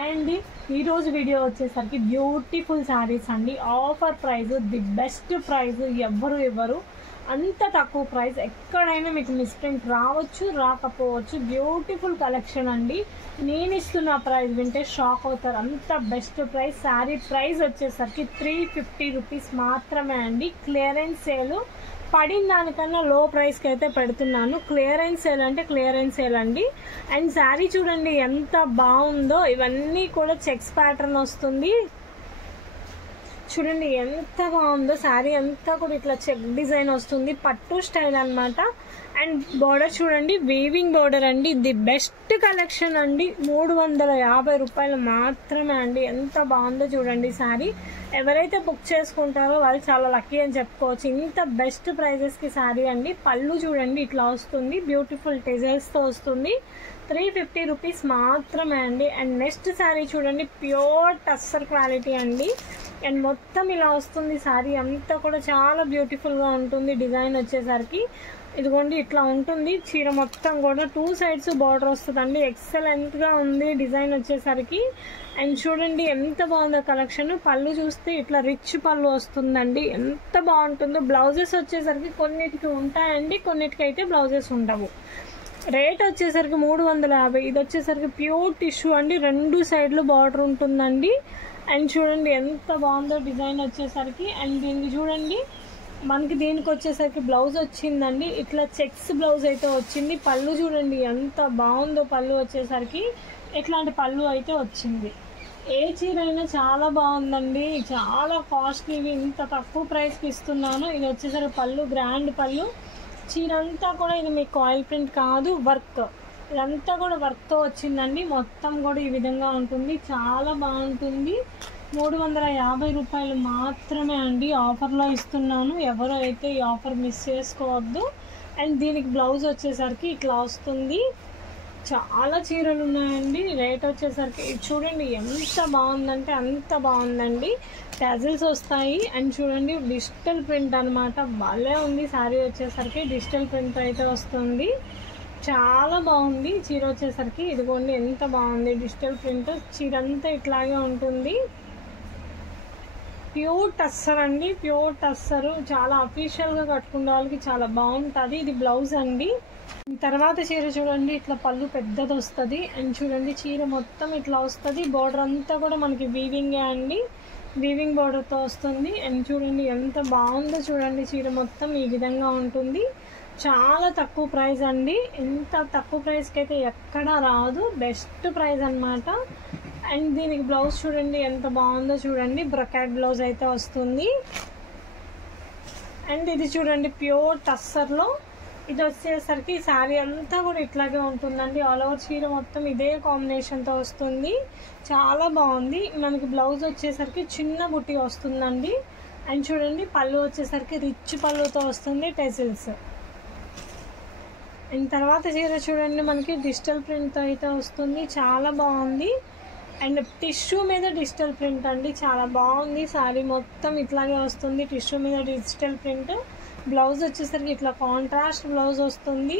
అండి ఈరోజు వీడియో వచ్చేసరికి బ్యూటిఫుల్ శారీస్ అండి. Offer price, the best price. ఎవ్వరు ఇవ్వరు అంత తక్కువ ప్రైస్. ఎక్కడైనా మీకు మిస్ప్రింట్ రావచ్చు, రాకపోవచ్చు. బ్యూటిఫుల్ కలెక్షన్ అండి. నేను ఇస్తున్న ప్రైస్ వింటే షాక్ అవుతారు. అంత బెస్ట్ ప్రైస్. శారీ ప్రైస్ వచ్చేసరికి 350 రూపీస్ మాత్రమే అండి. క్లియరెన్స్ సేల్ పడిన దానికన్నా లో ప్రైస్కి అయితే పెడుతున్నాను. క్లియరెన్స్ సేల్ అంటే క్లియరెన్స్ సేల్ అండి. అండ్ శారీ చూడండి ఎంత బాగుందో. ఇవన్నీ కూడా చెక్స్ ప్యాటర్న్ వస్తుంది. చూడండి ఎంత బాగుందో. శారీ అంతా కూడా ఇట్లా చెక్ డిజైన్ వస్తుంది. పట్టు స్టైల్ అనమాట. అండ్ బార్డర్ చూడండి, వీవింగ్ బార్డర్ అండి. ది బెస్ట్ కలెక్షన్ అండి. 350 రూపాయలు మాత్రమే అండి. ఎంత బాగుందో చూడండి శారీ. ఎవరైతే బుక్ చేసుకుంటారో వాళ్ళు చాలా లక్కీ అని చెప్పుకోవచ్చు. ఇంత బెస్ట్ ప్రైజెస్కి శారీ అండి. పళ్ళు చూడండి ఇట్లా వస్తుంది. బ్యూటిఫుల్ డిజైన్స్తో వస్తుంది. 350 రూపీస్ మాత్రమే అండి. అండ్ నెక్స్ట్ శారీ చూడండి, ప్యూర్ టస్సర్ క్వాలిటీ అండి. అండ్ మొత్తం ఇలా వస్తుంది. శారీ అంతా కూడా చాలా బ్యూటిఫుల్గా ఉంటుంది. డిజైన్ వచ్చేసరికి ఇదిగోండి ఇట్లా ఉంటుంది. చీర మొత్తం కూడా 2 సైడ్స్ బార్డర్ వస్తుందండి. ఎక్సలెంట్గా ఉంది డిజైన్ వచ్చేసరికి. అండ్ చూడండి ఎంత బాగుందో కలెక్షన్. పళ్ళు చూస్తే ఇట్లా రిచ్ పళ్ళు వస్తుందండి. ఎంత బాగుంటుందో. బ్లౌజెస్ వచ్చేసరికి కొన్నిటికి ఉంటాయండి, కొన్నిటికి అయితే బ్లౌజెస్ ఉండవు. రేట్ వచ్చేసరికి 350. ఇది వచ్చేసరికి ప్యూర్ టిష్యూ అండి. 2 సైడ్లు బార్డర్ ఉంటుందండి. అండ్ చూడండి ఎంత బాగుందో డిజైన్ వచ్చేసరికి. అండ్ దీనికి చూడండి మనకి దీనికి వచ్చేసరికి బ్లౌజ్ వచ్చిందండి. ఇట్లా చెక్స్ బ్లౌజ్ అయితే వచ్చింది. పళ్ళు చూడండి ఎంత బాగుందో. పళ్ళు వచ్చేసరికి ఇట్లాంటి పళ్ళు అయితే వచ్చింది. ఏ చీర అయినా చాలా బాగుందండి. చాలా కాస్ట్లీ. ఇంత తక్కువ ప్రైస్కి ఇస్తున్నాను. ఇది వచ్చేసరికి పళ్ళు, గ్రాండ్ పళ్ళు. చీర అంతా కూడా ఇది మీకు ఆయిల్ ప్రింట్ కాదు, వర్క్. ఇదంతా కూడా వర్క్తో వచ్చిందండి. మొత్తం కూడా ఈ విధంగా ఉంటుంది. చాలా బాగుంటుంది. 350 రూపాయలు మాత్రమే అండి. ఆఫర్లో ఇస్తున్నాను. ఎవరు అయితే ఈ ఆఫర్ మిస్ చేసుకోవద్దు. అండ్ దీనికి బ్లౌజ్ వచ్చేసరికి ఇట్లా వస్తుంది. చాలా చీరలు ఉన్నాయండి. రేట్ వచ్చేసరికి చూడండి ఎంత బాగుందంటే అంత బాగుందండి. టాజిల్స్ వస్తాయి. అండ్ చూడండి డిజిటల్ ప్రింట్ అనమాట. భలే ఉంది. శారీ వచ్చేసరికి డిజిటల్ ప్రింట్ అయితే వస్తుంది. చాలా బాగుంది చీర వచ్చేసరికి. ఇదిగోండి ఎంత బాగుంది డిజిటల్ ప్రింట్. చీర అంతా ఇట్లాగే ఉంటుంది. ప్యూర్ టస్సర్ అండి. ప్యూర్ టస్సర్. చాలా అఫీషియల్గా కట్టుకునే వాళ్ళకి చాలా బాగుంటుంది. ఇది బ్లౌజ్ అండి. తర్వాత చీర చూడండి ఇట్లా పళ్ళు పెద్దది వస్తుంది. అండ్ చూడండి చీర మొత్తం ఇట్లా వస్తుంది. బార్డర్ అంతా కూడా మనకి వీవింగే అండి. వీవింగ్ బార్డర్తో వస్తుంది. అండ్ చూడండి ఎంత బాగుందో చూడండి. చీర మొత్తం ఈ విధంగా ఉంటుంది. చాలా తక్కువ ప్రైస్ అండి. ఇంత తక్కువ ప్రైస్కి అయితే ఎక్కడా రాదు. బెస్ట్ ప్రైస్ అనమాట. అండ్ దీనికి బ్లౌజ్ చూడండి ఎంత బాగుందో చూడండి. బ్రొకాట్ బ్లౌజ్ అయితే వస్తుంది. అండ్ ఇది చూడండి ప్యూర్ టస్సర్లో. ఇది వచ్చేసరికి శారీ అంతా కూడా ఇట్లాగే ఉంటుందండి. ఆల్ ఓవర్ చీర మొత్తం ఇదే కాంబినేషన్తో వస్తుంది. చాలా బాగుంది. మనకి బ్లౌజ్ వచ్చేసరికి చిన్న బుట్టి వస్తుందండి. అండ్ చూడండి పళ్ళు వచ్చేసరికి రిచ్ పళ్ళుతో వస్తుంది. టెజిల్స్. అండ్ తర్వాత చీర చూడండి మనకి డిజిటల్ ప్రింట్తో అయితే వస్తుంది. చాలా బాగుంది. అండ్ టిష్యూ మీద డిజిటల్ ప్రింట్ అండి. చాలా బాగుంది. శారీ మొత్తం ఇట్లాగే వస్తుంది. టిష్యూ మీద డిజిటల్ ప్రింట్. బ్లౌజ్ వచ్చేసరికి ఇట్లా కాంట్రాస్ట్ బ్లౌజ్ వస్తుంది.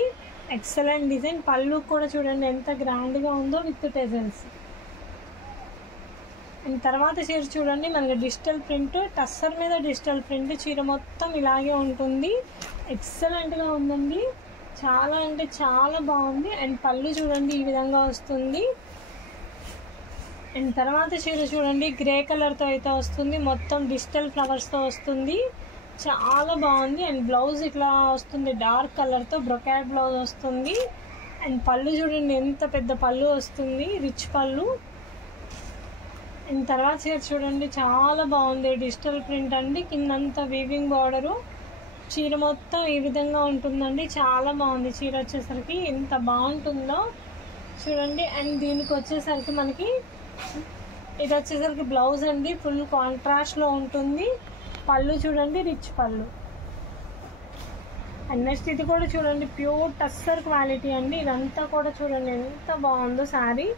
Excellent design. పళ్ళు కూడా చూడండి ఎంత గ్రాండ్గా ఉందో విత్ టెజల్స్. అండ్ తర్వాత చీర చూడండి మనకి డిజిటల్ ప్రింట్. టస్సర్ మీద డిజిటల్ ప్రింట్. చీర మొత్తం ఇలాగే ఉంటుంది. ఎక్సలెంట్గా ఉందండి. చాలా అంటే చాలా బాగుంది. అండ్ పళ్ళు చూడండి ఈ విధంగా వస్తుంది. అండ్ తర్వాత చీర చూడండి గ్రే కలర్తో అయితే వస్తుంది. మొత్తం డిజిటల్ ఫ్లవర్స్తో వస్తుంది. చాలా బాగుంది. అండ్ బ్లౌజ్ ఇట్లా వస్తుంది డార్క్ కలర్తో. బ్రొకాట్ బ్లౌజ్ వస్తుంది. అండ్ పళ్ళు చూడండి ఎంత పెద్ద పళ్ళు వస్తుంది. రిచ్ పళ్ళు. అండ్ తర్వాత చీర చూడండి చాలా బాగుంది. డిజిటల్ ప్రింట్ అండి. కిందంతా వీవింగ్ బార్డరు. చీర మొత్తం ఈ విధంగా ఉంటుందండి. చాలా బాగుంది చీర వచ్చేసరికి. ఎంత బాగుంటుందో చూడండి. అండ్ దీనికి వచ్చేసరికి మనకి ఇది వచ్చేసరికి బ్లౌజ్ అండి. ఫుల్ కాంట్రాస్ట్లో ఉంటుంది. పళ్ళు చూడండి రిచ్ పళ్ళు. అండ్ నెక్స్ట్ ఇది కూడా చూడండి ప్యూర్ టస్సర్ క్వాలిటీ అండి. ఇదంతా కూడా చూడండి ఎంత బాగుందో శారీ.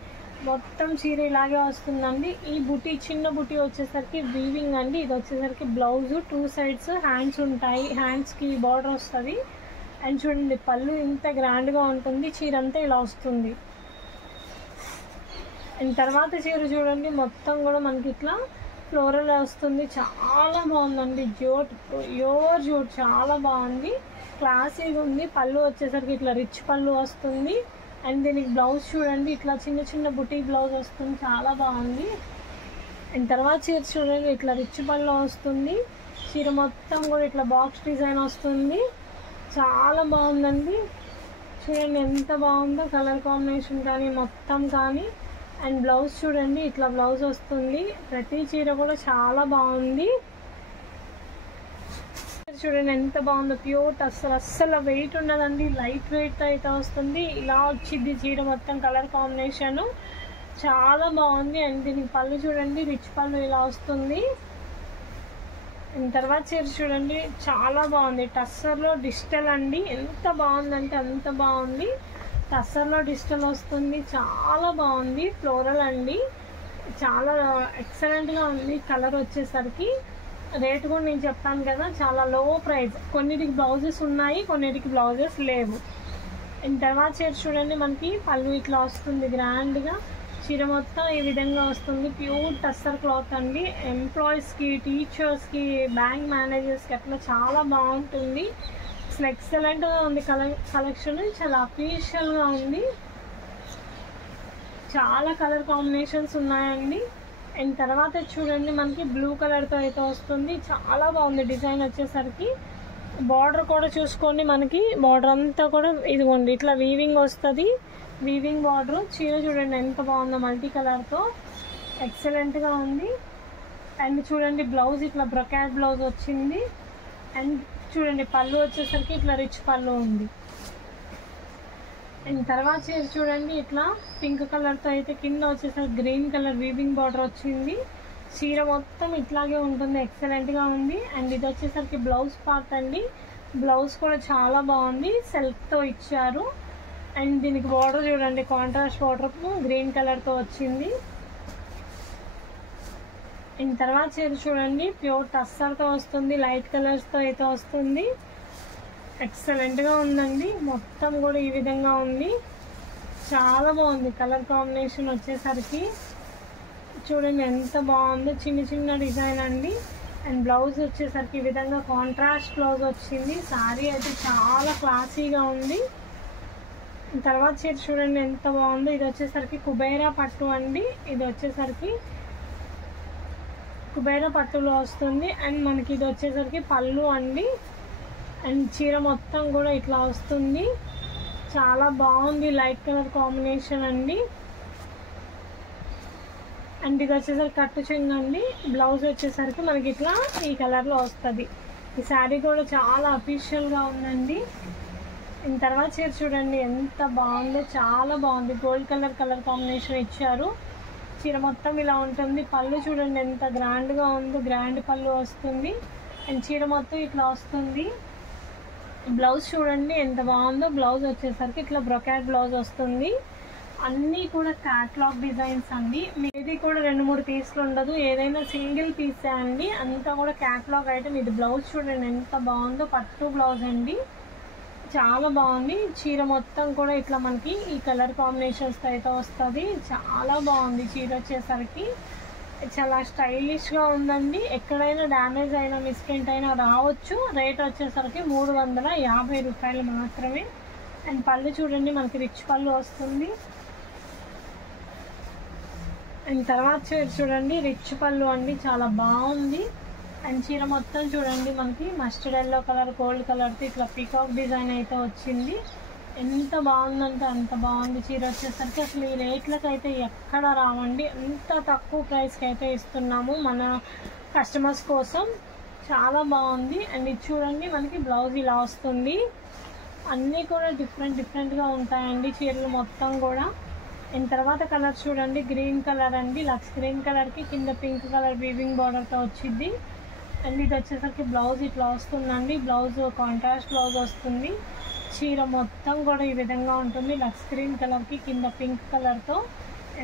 మొత్తం చీర ఇలాగే వస్తుందండి. ఈ బుటీ చిన్న బుటీ వచ్చేసరికి వీవింగ్ అండి. ఇది వచ్చేసరికి బ్లౌజ్ 2 సైడ్స్ హ్యాండ్స్ ఉంటాయి. హ్యాండ్స్కి బార్డర్ వస్తుంది. అండ్ చూడండి పళ్ళు ఇంత గ్రాండ్గా ఉంటుంది. చీర అంతా ఇలా వస్తుంది. అండ్ తర్వాత చీర చూడండి మొత్తం కూడా మనకి ఇట్లా ఫ్లోరల్ వస్తుంది, చాలా బాగుందండి. ప్యూర్ జూట్ చాలా బాగుంది, క్లాసీగా ఉంది. పళ్ళు వచ్చేసరికి ఇట్లా రిచ్ పళ్ళు వస్తుంది. అండ్ దీనికి బ్లౌజ్ చూడండి ఇట్లా చిన్న చిన్న బుటీ బ్లౌజ్ వస్తుంది, చాలా బాగుంది. అండ్ తర్వాత చీర చూడండి ఇట్లా రిచ్ పళ్ళు వస్తుంది. చీర మొత్తం కూడా ఇట్లా బాక్స్ డిజైన్ వస్తుంది, చాలా బాగుందండి. చూడండి ఎంత బాగుందో కలర్ కాంబినేషన్ కానీ మొత్తం కానీ. అండ్ బ్లౌజ్ చూడండి ఇట్లా బ్లౌజ్ వస్తుంది. ప్రతి చీర కూడా చాలా బాగుంది. చూడండి ఎంత బాగుందో, ప్యూర్ అస్సలు వెయిట్ ఉండదండి, లైట్ వెయిట్ అయితే వస్తుంది. ఇలా వచ్చింది చీర మొత్తం కలర్ కాంబినేషన్, చాలా బాగుంది. అండ్ దీనికి పళ్ళు చూడండి రిచ్ పళ్ళు ఇలా వస్తుంది. అండ్ తర్వాత చీర చూడండి చాలా బాగుంది, టస్సర్లో డిజిటల్ అండి. ఎంత బాగుందంటే అంత బాగుంది, టస్సర్లో డిజిటల్ వస్తుంది, చాలా బాగుంది. ఫ్లోరల్ అండి, చాలా ఎక్సలెంట్గా ఉంది. కలర్ వచ్చేసరికి రేట్ కూడా నేను చెప్పాను కదా, చాలా లో ప్రైస్. కొన్నిటికి బ్లౌజెస్ ఉన్నాయి, కొన్నిటికి బ్లౌజెస్ లేవు. అండ్ తర్వాత చీర చూడండి మనకి పళ్ళు ఇట్లా వస్తుంది గ్రాండ్గా. చీర మొత్తం ఈ విధంగా వస్తుంది, ప్యూర్ టస్సర్ క్లాత్ అండి. ఎంప్లాయీస్కి, టీచర్స్కి, బ్యాంక్ మేనేజర్స్కి అట్లా చాలా బాగుంటుంది. అసలు ఎక్సలెంట్గా ఉంది కలెక్షన్, చాలా అఫీషియల్గా ఉంది. చాలా కలర్ కాంబినేషన్స్ ఉన్నాయండి. అండ్ తర్వాత చూడండి మనకి బ్లూ కలర్తో అయితే వస్తుంది, చాలా బాగుంది డిజైన్ వచ్చేసరికి. బార్డర్ కూడా చూసుకోండి, మనకి బార్డర్ అంతా కూడా ఇదిగోండి ఇట్లా వీవింగ్ వస్తుంది, వీవింగ్ బార్డర్. చీర చూడండి ఎంత బాగుందో, మల్టీ కలర్తో ఎక్సలెంట్గా ఉంది. అండ్ చూడండి బ్లౌజ్ ఇట్లా బ్రొకాట్ బ్లౌజ్ వచ్చింది. అండ్ చూడండి పళ్ళు వచ్చేసరికి ఇట్లా రిచ్ పళ్ళు ఉంది. అండ్ తర్వాత చీర చూడండి ఇట్లా పింక్ కలర్తో అయితే కింద వచ్చేసరికి గ్రీన్ కలర్ వీవింగ్ బార్డర్ వచ్చింది. చీర మొత్తం ఇట్లాగే ఉంటుంది, ఎక్సలెంట్గా ఉంది. అండ్ ఇది వచ్చేసరికి బ్లౌజ్ పార్ట్ అండి, బ్లౌజ్ కూడా చాలా బాగుంది, సెల్ఫ్తో ఇచ్చారు. అండ్ దీనికి బార్డర్ చూడండి కాంట్రాస్ట్ బార్డర్ గ్రీన్ కలర్తో వచ్చింది. అండ్ తర్వాత చీర చూడండి ప్యూర్ టస్సర్తో వస్తుంది, లైట్ కలర్స్తో అయితే వస్తుంది, ఎక్సలెంట్గా ఉందండి. మొత్తం కూడా ఈ విధంగా ఉంది, చాలా బాగుంది. కలర్ కాంబినేషన్ వచ్చేసరికి చూడండి ఎంత బాగుందో, చిన్న చిన్న డిజైన్ అండి. అండ్ బ్లౌజ్ వచ్చేసరికి ఈ విధంగా కాంట్రాస్ట్ బ్లౌజ్ వచ్చింది. శారీ అయితే చాలా క్లాసీగా ఉంది. తర్వాత చీర చూడండి ఎంత బాగుందో, ఇది వచ్చేసరికి కుబేరా పట్టు అండి. ఇది వచ్చేసరికి కుబేరా పట్టులో వస్తుంది. అండ్ మనకి ఇది వచ్చేసరికి పళ్ళు అండి. అండ్ చీర మొత్తం కూడా ఇట్లా వస్తుంది, చాలా బాగుంది, లైట్ కలర్ కాంబినేషన్ అండి. అండ్ ఇది వచ్చేసరికి కట్టు చెంగు అండి. బ్లౌజ్ వచ్చేసరికి మనకి ఇట్లా ఈ కలర్లో వస్తుంది. ఈ శారీ కూడా చాలా అఫీషియల్గా ఉందండి. దీని తర్వాత చీర చూడండి ఎంత బాగుందో, చాలా బాగుంది. గోల్డ్ కలర్ కాంబినేషన్ ఇచ్చారు. చీర మొత్తం ఇలా ఉంటుంది. పళ్ళు చూడండి ఎంత గ్రాండ్గా ఉందో, గ్రాండ్ పళ్ళు వస్తుంది. అండ్ చీర మొత్తం ఇట్లా వస్తుంది. బ్లౌజ్ చూడండి ఎంత బాగుందో, బ్లౌజ్ వచ్చేసరికి ఇట్లా బ్రొకాట్ బ్లౌజ్ వస్తుంది. అన్నీ కూడా క్యాట్లాగ్ డిజైన్స్ అండి. మీది కూడా 2-3 పీసులు ఉండదు, ఏదైనా సింగిల్ పీసే అండి. అంతా కూడా క్యాట్లాగ్ ఐటమ్. ఇది బ్లౌజ్ చూడండి ఎంత బాగుందో, పట్టు బ్లౌజ్ అండి, చాలా బాగుంది. చీర మొత్తం కూడా ఇట్లా మనకి ఈ కలర్ కాంబినేషన్స్తో అయితే వస్తుంది, చాలా బాగుంది. చీర వచ్చేసరికి చాలా స్టైలిష్గా ఉందండి. ఎక్కడైనా డ్యామేజ్ అయినా మిస్ప్రింట్ అయినా రావచ్చు. రేట్ వచ్చేసరికి 350 రూపాయలు మాత్రమే. అండ్ పళ్ళు చూడండి మనకి రిచ్ పళ్ళు వస్తుంది. అండ్ తర్వాత చీర చూడండి రిచ్ పళ్ళు అండి, చాలా బాగుంది. అండ్ చీర మొత్తం చూడండి మనకి మస్టర్డ్ ఎల్లో కలర్, గోల్డ్ కలర్తో ఇట్లా పీకాక్ డిజైన్ అయితే వచ్చింది. ఎంత బాగుందంటే అంత బాగుంది. చీర వచ్చేసరికి అసలు ఈ రేట్లకు అయితే ఎక్కడ రావండి, అంత తక్కువ ప్రైస్కి అయితే ఇస్తున్నాము మన కస్టమర్స్ కోసం, చాలా బాగుంది. అండ్ ఇది చూడండి మనకి బ్లౌజ్ ఇలా వస్తుంది. అన్నీ కూడా డిఫరెంట్గా ఉంటాయండి చీరలు మొత్తం కూడా. అండ్ తర్వాత కలర్ చూడండి గ్రీన్ కలర్ అండి, లక్స్ గ్రీన్ కలర్కి కింద పింక్ కలర్ వీవింగ్ బార్డర్తో వచ్చింది. అండ్ ఇది వచ్చేసరికి బ్లౌజ్ ఇట్లా వస్తుందండి, బ్లౌజ్ కాంట్రాస్ట్ బ్లౌజ్ వస్తుంది. చీర మొత్తం కూడా ఈ విధంగా ఉంటుంది, లక్స్ గ్రీన్ కలర్కి కింద పింక్ కలర్తో.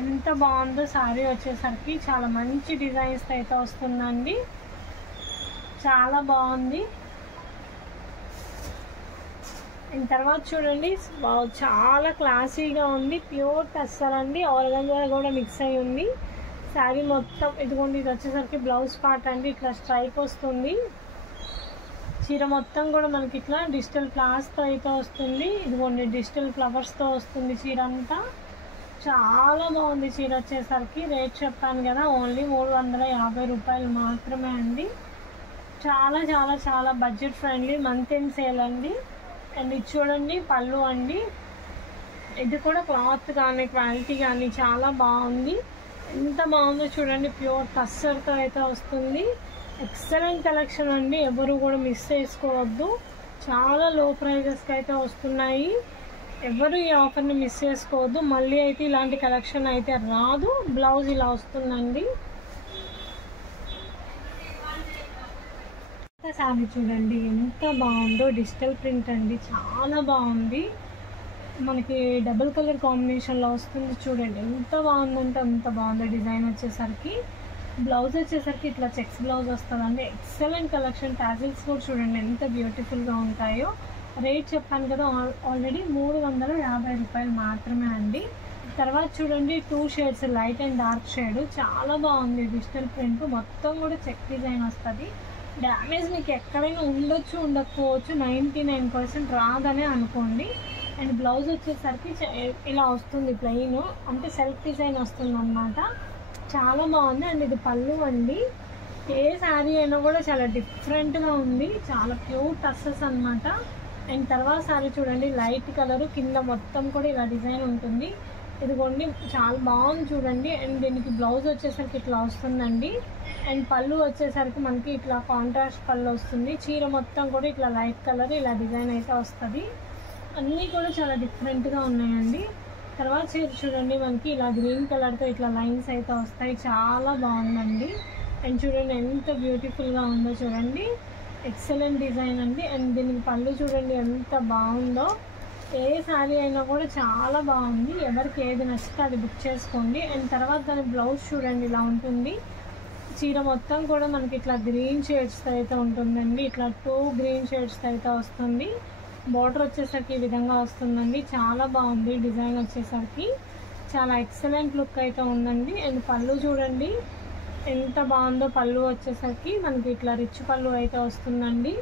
ఎంత బాగుందో శారీ వచ్చేసరికి, చాలా మంచి డిజైన్స్ అయితే వస్తుందండి, చాలా బాగుంది. అండ్ తర్వాత చూడండి చాలా క్లాసీగా ఉంది, ప్యూర్ టస్సర్ అండి, ఆర్గంజా కూడా మిక్స్ అయి ఉంది. శారీ మొత్తం ఇదిగోండి, ఇది వచ్చేసరికి బ్లౌజ్ పార్ట్ అండి, ఇట్లా స్ట్రైప్ వస్తుంది. చీర మొత్తం కూడా మనకి ఇట్లా డిజిటల్ క్లాస్తో అయితే వస్తుంది. ఇదిగోండి డిజిటల్ ఫ్లవర్స్తో వస్తుంది చీర అంతా. చాలా బాగుంది చీర వచ్చేసరికి. రేట్ చెప్పాను కదా, ఓన్లీ 350 రూపాయలు మాత్రమే అండి. చాలా చాలా చాలా budget friendly, month end sale అండి. అండ్ ఇది చూడండి పళ్ళు అండి, ఇది కూడా క్లాత్ కానీ క్వాలిటీ కానీ చాలా బాగుంది. ఎంత బాగుందో చూడండి, ప్యూర్ టస్సర్తో అయితే వస్తుంది. ఎక్సలెంట్ కలెక్షన్ అండి, ఎవరు కూడా మిస్ చేసుకోవద్దు. చాలా లో ప్రైజెస్కి అయితే వస్తున్నాయి, ఎవరు ఈ ఆఫర్ని మిస్ చేసుకోవద్దు. మళ్ళీ అయితే ఇలాంటి కలెక్షన్ అయితే రాదు. బ్లౌజ్ ఇలా వస్తుందండి. శారీ చూడండి ఎంత బాగుందో, డిజిటల్ ప్రింట్ అండి, చాలా బాగుంది. మనకి డబుల్ కలర్ కాంబినేషన్లో వస్తుంది చూడండి, ఎంత బాగుందంటే అంత బాగుంది. డిజైన్ వచ్చేసరికి బ్లౌజ్ వచ్చేసరికి ఇట్లా చెక్స్ బ్లౌజ్ వస్తుందండి. Excellent collection. టాజిల్స్ కూడా చూడండి ఎంత బ్యూటిఫుల్గా ఉంటాయో. రేట్ చెప్పాను కదా ఆల్రెడీ, 350 రూపాయలు మాత్రమే అండి. తర్వాత చూడండి 2 shades, light and dark shade, చాలా బాగుంది. డిజిటల్ ప్రింట్ మొత్తం కూడా చెక్ డిజైన్ వస్తుంది. డ్యామేజ్ మీకు ఎక్కడైనా ఉండొచ్చు ఉండకపోవచ్చు, 99% రాదనే అనుకోండి. అండ్ బ్లౌజ్ వచ్చేసరికి ఇలా వస్తుంది, ప్లెయిన్ అంటే సెల్ఫ్ డిజైన్ వస్తుంది అన్నమాట. చాలా బాగుంది. అండ్ ఇది పళ్ళు అండి. ఏ శారీ అయినా కూడా చాలా డిఫరెంట్గా ఉంది, చాలా ప్యూర్ టస్సెస్ అనమాట. అండ్ తర్వాత శారీ చూడండి లైట్ కలరు, కింద మొత్తం కూడా ఇలా డిజైన్ ఉంటుంది. ఇదిగోండి చాలా బాగుంది చూడండి. అండ్ దీనికి బ్లౌజ్ వచ్చేసరికి ఇట్లా వస్తుందండి. అండ్ పళ్ళు వచ్చేసరికి మనకి ఇట్లా కాంట్రాస్ట్ పళ్ళు వస్తుంది. చీర మొత్తం కూడా ఇట్లా లైట్ కలర్ ఇలా డిజైన్ అయితే వస్తుంది. అన్నీ కూడా చాలా డిఫరెంట్గా ఉన్నాయండి. తర్వాత చీర చూడండి మనకి ఇలా గ్రీన్ కలర్తో ఇట్లా లైన్స్ అయితే వస్తాయి, చాలా బాగుందండి. అండ్ చూడండి ఎంత బ్యూటిఫుల్గా ఉందో చూడండి, ఎక్సలెంట్ డిజైన్ అండి. అండ్ దీనికి పళ్ళు చూడండి ఎంత బాగుందో. ఏ శారీ అయినా కూడా చాలా బాగుంది, ఎవరికి ఏది నచ్చితే అది బుక్ చేసుకోండి. అండ్ తర్వాత దాని బ్లౌజ్ చూడండి ఇలా ఉంటుంది. చీర మొత్తం కూడా మనకి ఇట్లా గ్రీన్ షేడ్స్తో అయితే ఉంటుందండి, ఇట్లా 2 గ్రీన్ షేడ్స్తో అయితే వస్తుంది. బార్డర్ వచ్చేసరికి ఈ విధంగా వస్తుందండి, చాలా బాగుంది. డిజైన్ వచ్చేసరికి చాలా ఎక్సలెంట్ లుక్ అయితే ఉందండి. అండ్ పళ్ళు చూడండి ఎంత బాగుందో. పళ్ళు వచ్చేసరికి మనకి ఇట్లా రిచ్ పళ్ళు అయితే వస్తుందండి.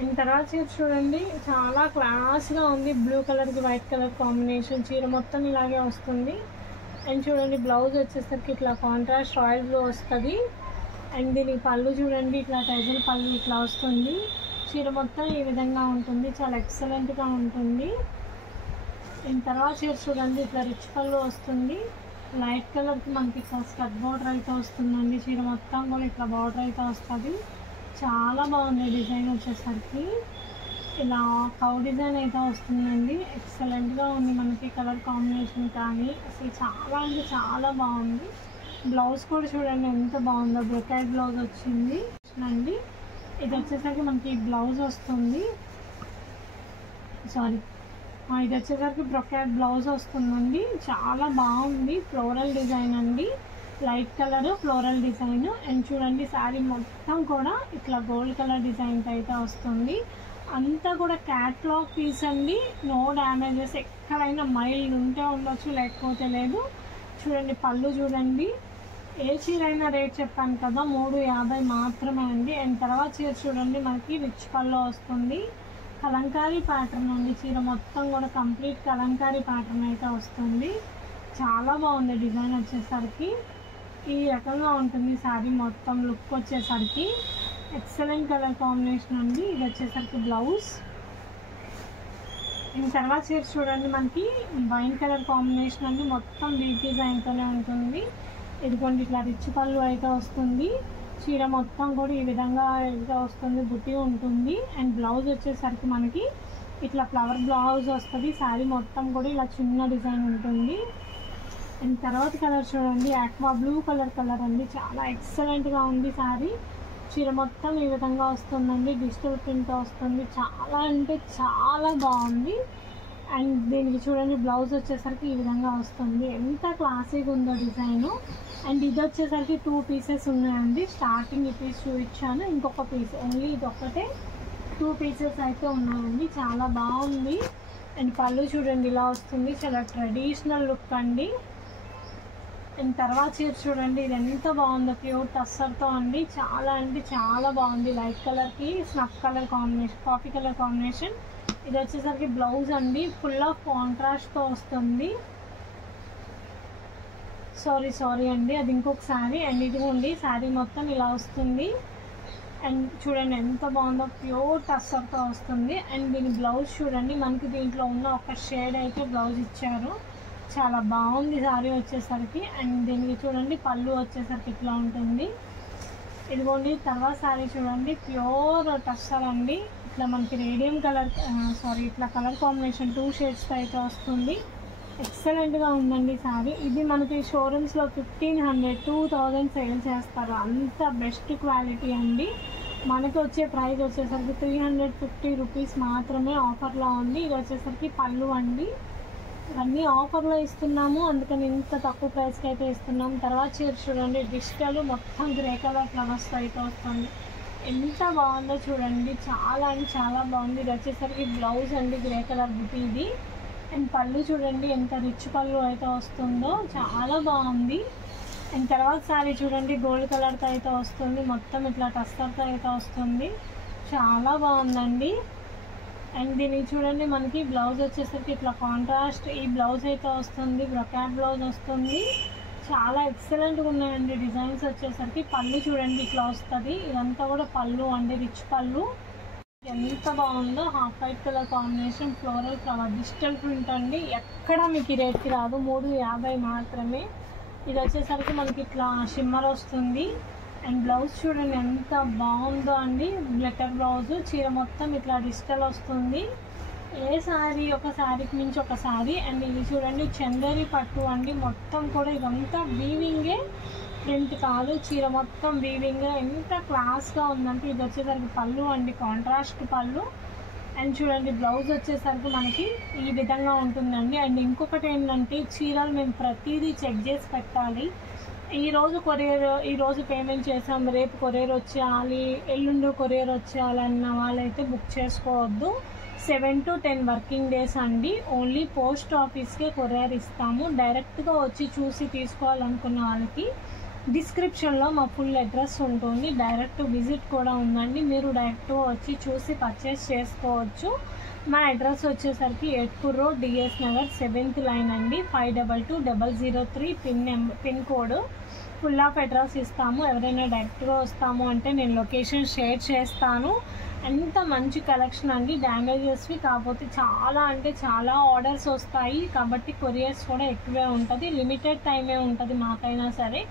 అండ్ తర్వాత చీర చూడండి చాలా క్లాస్గా ఉంది, బ్లూ కలర్కి వైట్ కలర్ కాంబినేషన్. చీర మొత్తం ఇలాగే వస్తుంది. అండ్ చూడండి బ్లౌజ్ వచ్చేసరికి ఇట్లా కాంట్రాస్ట్ రాయల్ బ్లూ వస్తుంది. అండ్ దీనికి పళ్ళు చూడండి ఇట్లా టైజల్ పళ్ళు ఇట్లా వస్తుంది. చీర మొత్తం ఈ విధంగా ఉంటుంది, చాలా ఎక్సలెంట్గా ఉంటుంది. అండ్ తర్వాత చీర చూడండి ఇట్లా రిచ్ పళ్ళు వస్తుంది. లైట్ కలర్కి మనకి ఇట్లా స్కర్ట్ బార్డర్ అయితే వస్తుందండి. చీర మొత్తం కూడా ఇట్లా బార్డర్ అయితే వస్తుంది, చాలా బాగుంది. డిజైన్ వచ్చేసరికి ఇలా కౌ డిజైన్ అయితే వస్తుందండి, ఎక్సలెంట్గా ఉంది. మనకి కలర్ కాంబినేషన్ కానీ అసలు చాలా అంటే చాలా బాగుంది. బ్లౌజ్ కూడా చూడండి ఎంత బాగుందో, బ్రొకెట్ బ్లౌజ్ వచ్చింది అండి. ఇది వచ్చేసరికి మనకి బ్లౌజ్ వస్తుంది, సారీ ఇది వచ్చేసరికి బ్రొకెట్ బ్లౌజ్ వస్తుందండి. చాలా బాగుంది, ఫ్లోరల్ డిజైన్ అండి, light colour floral design. And చూడండి శారీ మొత్తం కూడా ఇట్లా గోల్డ్ కలర్ డిజైన్ అయితే వస్తుంది. అంతా కూడా క్యాట్లాగ్ పీస్ అండి, నో డ్యామేజెస్. ఎక్కడైనా మైల్డ్ ఉంటే ఉండొచ్చు, లేకపోతే లేదు. చూడండి పళ్ళు చూడండి, ఏ చీర అయినా రేట్ చెప్పాను కదా 350 మాత్రమే అండి. అండ్ తర్వాత చీర చూడండి మనకి రిచ్ పళ్ళు వస్తుంది, కలంకారీ ప్యాటర్న్ అండి. చీర మొత్తం కూడా కంప్లీట్ కలంకారీ ప్యాటర్న్ అయితే వస్తుంది, చాలా బాగుంది. డిజైన్ వచ్చేసరికి ఈ రకంగా ఉంటుంది శారీ మొత్తం లుక్ వచ్చేసరికి. ఎక్సలెంట్ కలర్ కాంబినేషన్ అండి. ఇది వచ్చేసరికి బ్లౌజ్. అండ్ తర్వాత చీర చూడండి మనకి వైన్ కలర్ కాంబినేషన్ అండి, మొత్తం డీప్ డిజైన్తోనే ఉంటుంది. ఇదిగోండి ఇట్లా రిచ్ పళ్ళు అయితే వస్తుంది. చీర మొత్తం కూడా ఈ విధంగా అయితే వస్తుంది, బుట్టి ఉంటుంది. అండ్ బ్లౌజ్ వచ్చేసరికి మనకి ఇట్లా ఫ్లవర్ బ్లౌజ్ వస్తుంది. శారీ మొత్తం కూడా ఇలా చిన్న డిజైన్ ఉంటుంది. అండ్ తర్వాత కలర్ చూడండి ఆక్వా బ్లూ కలర్ అండి, చాలా ఎక్సలెంట్గా ఉంది శారీ. చీర మొత్తం ఈ విధంగా వస్తుందండి, డిజిటల్ ప్రింట్ వస్తుంది, చాలా అంటే చాలా బాగుంది. అండ్ దీనికి చూడండి బ్లౌజ్ వచ్చేసరికి ఈ విధంగా వస్తుంది, ఎంత క్లాసీగా ఉందో డిజైను. అండ్ ఇది వచ్చేసరికి 2 పీసెస్ ఉన్నాయండి. స్టార్టింగ్ ఈ పీస్ చూపించాను, ఇంకొక పీస్ ఓన్లీ ఇది ఒక్కటే. 2 పీసెస్ అయితే ఉన్నాయండి, చాలా బాగుంది. అండ్ పళ్ళు చూడండి ఇలా వస్తుంది, చాలా ట్రెడిషనల్ లుక్ అండి. అండ్ తర్వాత చీర చూడండి, ఇది ఎంత బాగుందో, ప్యూర్ టస్సర్తో అండి. చాలా అంటే చాలా బాగుంది. లైట్ కలర్కి snuff colour combination, coffee colour combination. ఇది వచ్చేసరికి బ్లౌజ్ అండి, ఫుల్ ఆఫ్ కాంట్రాస్ట్తో వస్తుంది. సారీ అండి, అది ఇంకొక శారీ. అండ్ ఇదిగోండి శారీ మొత్తం ఇలా వస్తుంది. అండ్ చూడండి ఎంత బాగుందో, ప్యూర్ టస్సర్తో వస్తుంది. అండ్ దీని బ్లౌజ్ చూడండి, మనకి దీంట్లో ఉన్న ఒక షేడ్ అయితే బ్లౌజ్ ఇచ్చారు. చాలా బాగుంది శారీ వచ్చేసరికి. అండ్ దీనికి చూడండి పళ్ళు వచ్చేసరికి ఇట్లా ఉంటుంది. ఇదిగోండి తర్వాత శారీ చూడండి, ప్యూర్ టస్సర్ అండి. ఇట్లా మనకి రేడియం కలర్ ఇట్లా కలర్ కాంబినేషన్ 2 షేడ్స్తో అయితే వస్తుంది. ఎక్సలెంట్గా ఉందండి శారీ. ఇది మనకి షోరూమ్స్లో 1500, 2000 సేల్ చేస్తారు, అంత బెస్ట్ క్వాలిటీ అండి. మనకి వచ్చే ప్రైస్ వచ్చేసరికి 350 రూపీస్ మాత్రమే ఆఫర్లో ఉంది. ఇది వచ్చేసరికి పళ్ళు అండి. అన్నీ ఆఫర్లో ఇస్తున్నాము, అందుకని ఇంత తక్కువ ప్రైస్కి అయితే ఇస్తున్నాం. తర్వాత చీర చూడండి, డిజిటల్ మొత్తం గ్రే కలర్ ఫ్లవర్స్ అయితే వస్తుంది. ఎంత బాగుందో చూడండి, చాలా అంటే చాలా బాగుంది. ఇది వచ్చేసరికి బ్లౌజ్ అండి, గ్రే కలర్ బుటీది. అండ్ పళ్ళు చూడండి ఎంత రిచ్ పళ్ళు అయితే వస్తుందో, చాలా బాగుంది. అండ్ తర్వాత శారీ చూడండి, గోల్డ్ కలర్తో అయితే వస్తుంది, మొత్తం ఇట్లా టస్సర్తో అయితే వస్తుంది, చాలా బాగుందండి. అండ్ దీనికి చూడండి మనకి బ్లౌజ్ వచ్చేసరికి ఇట్లా కాంట్రాస్ట్ ఈ బ్లౌజ్ అయితే వస్తుంది, బ్రొకాట్ బ్లౌజ్ వస్తుంది. చాలా ఎక్సలెంట్గా ఉన్నాయండి డిజైన్స్ వచ్చేసరికి. పళ్ళు చూడండి ఇట్లా వస్తుంది, ఇదంతా కూడా పళ్ళు అండి, రిచ్ పళ్ళు. ఎంత బాగుందో, half white colour combination, floral flower, digital print అండి. ఎక్కడ మీకు ఈ రేట్కి రాదు, 350 మాత్రమే. ఇది వచ్చేసరికి మనకి ఇట్లా షిమ్మర్ వస్తుంది. అండ్ బ్లౌజ్ చూడండి ఎంత బాగుందో అండి, గ్లిటర్ బ్లౌజ్. చీర మొత్తం ఇట్లా డిజిటల్ వస్తుంది. ఏ శారీ ఒక శారీకి మించి ఒక శారీ. అండ్ ఇది చూడండి చందేరి పట్టు అండి, మొత్తం కూడా ఇదంతా వీవింగే, ప్రింట్ కాదు. చీర మొత్తం వీవింగ్, ఎంత క్లాస్గా ఉందంటే. ఇది వచ్చేసరికి పళ్ళు అండి, కాంట్రాస్ట్ పళ్ళు. అండ్ చూడండి బ్లౌజ్ వచ్చేసరికి మనకి ఈ విధంగా ఉంటుందండి. అండ్ ఇంకొకటి ఏంటంటే, చీరలు మేము ప్రతిదీ చెక్ చేసి పెట్టాలి. ఈరోజు పేమెంట్ చేసాం, రేపు కొరియర్ వచ్చేయాలి, ఎల్లుండి కొరియర్ వచ్చేయాలన్న వాళ్ళైతే బుక్ చేసుకోవద్దు. 7 to 10 వర్కింగ్ డేస్ అండి. ఓన్లీ పోస్ట్ ఆఫీస్కే కొరియర్ ఇస్తాము. డైరెక్ట్గా వచ్చి చూసి తీసుకోవాలనుకున్న వాళ్ళకి డిస్క్రిప్షన్లో మా ఫుల్ అడ్రస్ ఉంటుంది, డైరెక్ట్ విజిట్ కూడా ఉందండి. మీరు డైరెక్ట్గా వచ్చి చూసి పర్చేస్ చేసుకోవచ్చు. మా అడ్రస్ వచ్చేసరికి Etpur road, DS Nagar, 7th line అండి, 522003 pin code. Full of address ఇస్తాము. ఎవరైనా డైరెక్ట్గా వస్తాము అంటే నేను లొకేషన్ షేర్ చేస్తాను. ఎంత మంచి కలెక్షన్ అండి, డ్యామేజెస్వి కాకపోతే చాలా అంటే చాలా ఆర్డర్స్ వస్తాయి కాబట్టి కొరియర్స్ కూడా ఎక్కువే ఉంటుంది. లిమిటెడ్ టైమే ఉంటుంది మాకైనా సరే.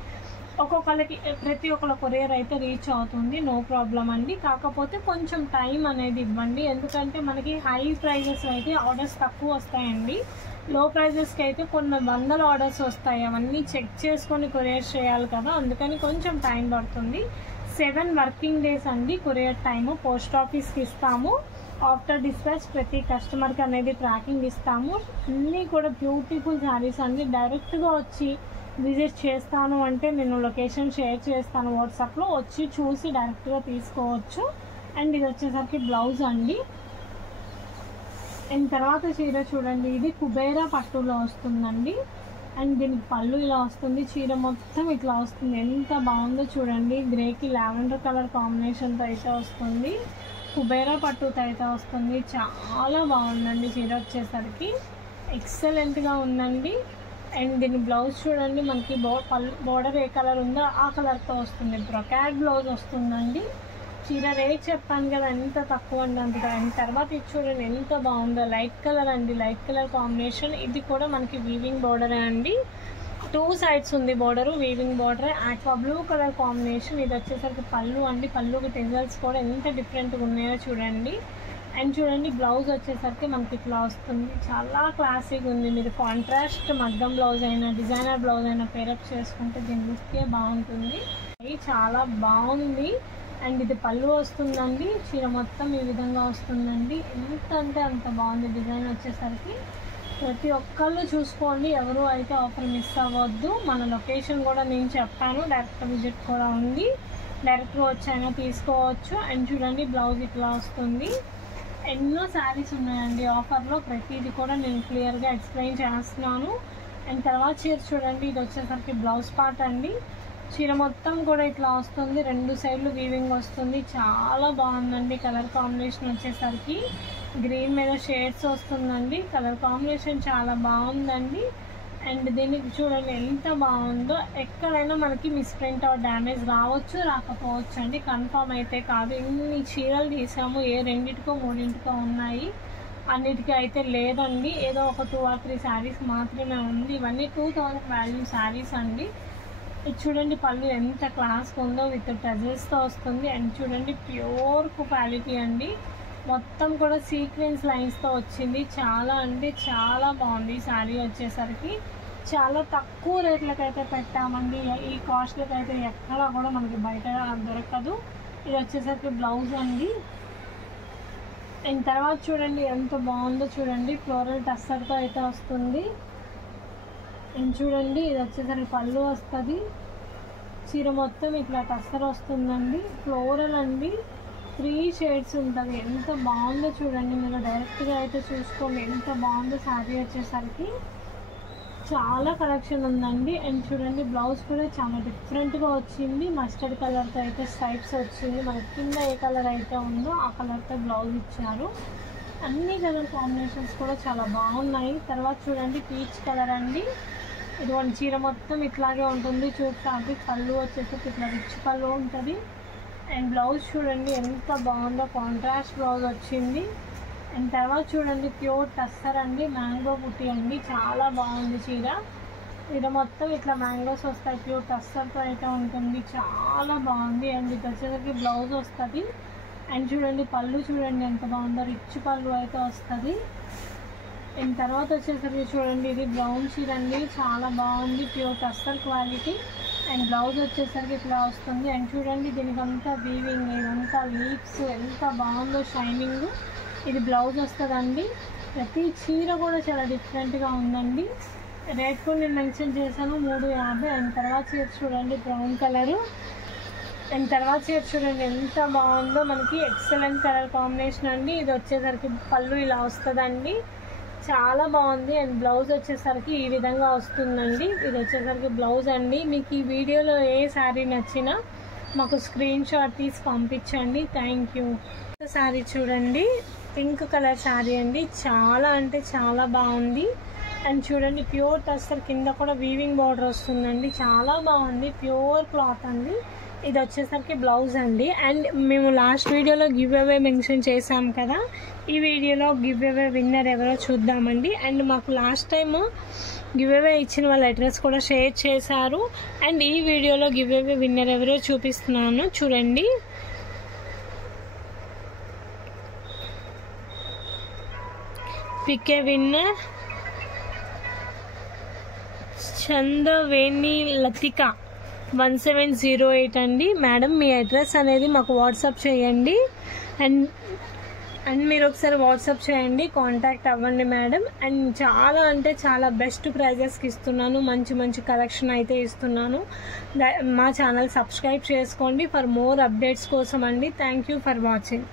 ప్రతి ఒక్కళ్ళ కొరియర్ అయితే రీచ్ అవుతుంది, నో ప్రాబ్లం అండి. కాకపోతే కొంచెం టైం అనేది ఇవ్వండి, ఎందుకంటే మనకి హై ప్రైజెస్ అయితే ఆర్డర్స్ తక్కువ వస్తాయండి. లో ప్రైజెస్కి అయితే కొన్ని వందల ఆర్డర్స్ వస్తాయి, అవన్నీ చెక్ చేసుకొని కొరియర్ చేయాలి కదా, అందుకని కొంచెం టైం పడుతుంది. 7 వర్కింగ్ డేస్ అండి కొరియర్ టైము. పోస్ట్ ఆఫీస్కి ఇస్తాము. ఆఫ్టర్ డిస్పాచ్ ప్రతి కస్టమర్కి అనేది ట్రాకింగ్ ఇస్తాము. అన్నీ కూడా బ్యూటిఫుల్ శారీస్ అండి. డైరెక్ట్గా వచ్చి విజిట్ చేస్తాను అంటే నేను లొకేషన్ షేర్ చేస్తాను వాట్సాప్లో, వచ్చి చూసి డైరెక్ట్గా తీసుకోవచ్చు. అండ్ ఇది వచ్చేసరికి బ్లౌజ్ అండి. అండ్ తర్వాత చీర చూడండి, ఇది కుబేరా పట్టులో వస్తుందండి. అండ్ దీనికి పళ్ళు ఇలా వస్తుంది, చీర మొత్తం ఇట్లా వస్తుంది. ఎంత బాగుందో చూడండి, గ్రేకి లావెండర్ కలర్ కాంబినేషన్తో అయితే వస్తుంది, కుబేరా పట్టుతో అయితే వస్తుంది. చాలా బాగుందండి చీర వచ్చేసరికి, ఎక్సలెంట్గా ఉందండి. అండ్ దీని బ్లౌజ్ చూడండి, మనకి బోర్డర్ ఏ కలర్ ఉందో ఆ కలర్తో వస్తుంది, బ్రొకాట్ బ్లౌజ్ వస్తుందండి. చీర రేట్ చెప్పాను కదా ఎంత తక్కువ అండి, అంత. అండ్ తర్వాత ఇది చూడండి ఎంత బాగుందో, లైట్ కలర్ అండి, లైట్ కలర్ కాంబినేషన్. ఇది కూడా మనకి వీవింగ్ బోర్డరే అండి, 2 sides ఉంది బోర్డరు, వీవింగ్ బోర్డరే. Aqua blue colour combination. ఇది వచ్చేసరికి పళ్ళు అండి, పళ్ళుకి టెజల్స్ కూడా ఎంత డిఫరెంట్గా ఉన్నాయో చూడండి. అండ్ చూడండి బ్లౌజ్ వచ్చేసరికి మనకి ఇట్లా వస్తుంది, చాలా క్లాసిక్ ఉంది. మీరు కాంట్రాస్ట్ మగ్గం బ్లౌజ్ అయినా డిజైనర్ బ్లౌజ్ అయినా పేరప్ చేసుకుంటే దీని లుక్కే బాగుంటుంది. చాలా బాగుంది. అండ్ ఇది పళ్ళు వస్తుందండి, చీర మొత్తం ఈ విధంగా వస్తుందండి. ఎంత అంటే అంత బాగుంది డిజైన్ వచ్చేసరికి. ప్రతి ఒక్కళ్ళు చూసుకోండి, ఎవరు అయితే ఆఫర్ మిస్ అవ్వద్దు. మన లొకేషన్ కూడా నేను చెప్పాను, డైరెక్ట్ విజిట్ కూడా ఉంది. డైరెక్ట్గా వచ్చైనా తీసుకోవచ్చు. అండ్ చూడండి బ్లౌజ్ ఇట్లా వస్తుంది. ఎన్నో శారీస్ ఉన్నాయండి ఆఫర్లో, ప్రతిదీ కూడా నేను క్లియర్గా ఎక్స్ప్లెయిన్ చేస్తున్నాను. అండ్ తర్వాత చీర చూడండి, ఇది వచ్చేసరికి బ్లౌజ్ పార్ట్ అండి. చీర మొత్తం కూడా ఇట్లా వస్తుంది, 2 సైడ్లు వీవింగ్ వస్తుంది. చాలా బాగుందండి. కలర్ కాంబినేషన్ వచ్చేసరికి గ్రీన్ మీద షేడ్స్ వస్తుందండి. కలర్ కాంబినేషన్ చాలా బాగుందండి. అండ్ దీనికి చూడండి ఎంత బాగుందో. ఎక్కడైనా మనకి మిస్ప్రింట్ ఆర్ డ్యామేజ్ రావచ్చు, రాకపోవచ్చు అండి, కన్ఫామ్ అయితే కాదు. ఇన్ని చీరలు తీసాము, ఏ 2కో 3కో ఉన్నాయి, అన్నిటికీ అయితే లేదండి. ఏదో ఒక 2 or 3 శారీస్ మాత్రమే ఉంది. ఇవన్నీ 2000 వాల్యూ శారీస్ అండి. ఇది చూడండి పళ్ళు ఎంత క్లాస్గా ఉందో, విత్ టజల్స్తో వస్తుంది. అండ్ చూడండి ప్యూర్ క్వాలిటీ అండి. మొత్తం కూడా సీక్వెన్స్ లైన్స్తో వచ్చింది. చాలా అంటే చాలా బాగుంది. ఈ శారీ వచ్చేసరికి చాలా తక్కువ రేట్లకు అయితే పెట్టామండి. ఈ కాస్ట్లకు అయితే ఎక్కడ కూడా మనకి బయట దొరకదు. ఇది వచ్చేసరికి బ్లౌజ్ అండి. అండ్ తర్వాత చూడండి ఎంత బాగుందో చూడండి, ఫ్లోరల్ టస్సర్తో అయితే వస్తుంది. అండ్ చూడండి ఇది వచ్చేసరికి పళ్ళు వస్తుంది. చీర మొత్తం ఇట్లా టస్సర్ వస్తుందండి. ఫ్లోరల్ అండి, 3 షేడ్స్ ఉంటుంది. ఎంత బాగుందో చూడండి, మీరు డైరెక్ట్గా అయితే చూసుకోండి ఎంత బాగుందో శారీ వచ్చేసరికి. చాలా కలెక్షన్ ఉందండి. అండ్ చూడండి బ్లౌజ్ కూడా చాలా డిఫరెంట్గా వచ్చింది. మస్టర్డ్ కలర్తో అయితే స్ట్రైప్స్ వచ్చింది. మనకి కింద ఏ కలర్ అయితే ఉందో ఆ కలర్తో బ్లౌజ్ ఇచ్చారు. అన్ని కలర్ కాంబినేషన్స్ కూడా చాలా బాగున్నాయి. తర్వాత చూడండి పీచ్ కలర్ అండి. ఇటువంటి చీర మొత్తం ఇట్లాగే ఉంటుంది. చూడటానికి పళ్ళు వచ్చేసరికి ఇట్లా రిచ్ పళ్ళు ఉంటుంది. అండ్ బ్లౌజ్ చూడండి ఎంత బాగుందో, కాంట్రాస్ట్ బ్లౌజ్ వచ్చింది. అండ్ తర్వాత చూడండి ప్యూర్ టస్సర్ అండి, మ్యాంగో బుట్టి అండి. చాలా బాగుంది చీర. చీర మొత్తం ఇట్లా మ్యాంగోస్ వస్తాయి, ప్యూర్ టస్సర్తో అయితే ఉంటుంది. చాలా బాగుంది. అండ్ ఇది వచ్చేసరికి బ్లౌజ్ వస్తుంది. అండ్ చూడండి పళ్ళు చూడండి ఎంత బాగుందో, రిచ్ పళ్ళు అయితే వస్తుంది. అండ్ తర్వాత వచ్చేసరికి చూడండి ఇది బ్రౌన్ చీర అండి. చాలా బాగుంది, pure tussar quality. And blouse వచ్చేసరికి ఇట్లా వస్తుంది. అండ్ చూడండి దీనికంతా వీవింగ్, ఇదంతా లీవ్స్ ఎంత బాగుందో, షైనింగ్. ఇది బ్లౌజ్ వస్తుందండి. ప్రతి చీర కూడా చాలా డిఫరెంట్గా ఉందండి. రేట్ కూడా నేను మెన్షన్ చేశాను, 350. అండ్ తర్వాత చీర చూడండి బ్రౌన్ కలరు. అండ్ తర్వాత చీర చూడండి ఎంత బాగుందో, మనకి ఎక్సలెంట్ కలర్ కాంబినేషన్ అండి. ఇది వచ్చేసరికి పళ్ళు ఇలా వస్తుందండి, చాలా బాగుంది. అండ్ బ్లౌజ్ వచ్చేసరికి ఈ విధంగా వస్తుందండి. ఇది వచ్చేసరికి బ్లౌజ్ అండి. మీకు ఈ వీడియోలో ఏ శారీ నచ్చినా మాకు స్క్రీన్ షాట్ తీసి పంపించండి. Thank you. శారీ చూడండి పింక్ కలర్ శారీ అండి. చాలా అంటే చాలా బాగుంది. అండ్ చూడండి ప్యూర్ టస్సర్, కింద కూడా వీవింగ్ బార్డర్ వస్తుందండి. చాలా బాగుంది, ప్యూర్ క్లాత్ అండి. ఇది వచ్చేసరికి బ్లౌజ్ అండి. అండ్ మేము లాస్ట్ వీడియోలో గివ్ అవే మెన్షన్ చేసాం కదా, ఈ వీడియోలో గివ్ అవే విన్నర్ ఎవరో చూద్దామండి. అండ్ మాకు లాస్ట్ టైము గివ్ అవే ఇచ్చిన వాళ్ళ అడ్రస్ కూడా షేర్ చేశారు. అండ్ ఈ వీడియోలో గివ్ అవే విన్నర్ ఎవరో చూపిస్తున్నాను చూడండి. పికే విన్నర్ చంద్రవేణి లతిక 1708 అండి. మేడం మీ అడ్రస్ అనేది మాకు వాట్సాప్ చేయండి. అండ్ మీరు ఒకసారి వాట్సాప్ చేయండి, కాంటాక్ట్ అవ్వండి మేడం. అండ్ చాలా అంటే చాలా బెస్ట్ ప్రైజెస్కి ఇస్తున్నాను, మంచి మంచి కలెక్షన్ అయితే ఇస్తున్నాను. మా ఛానల్ సబ్స్క్రైబ్ చేసుకోండి ఫర్ మోర్ అప్డేట్స్ కోసం అండి. Thank you for watching.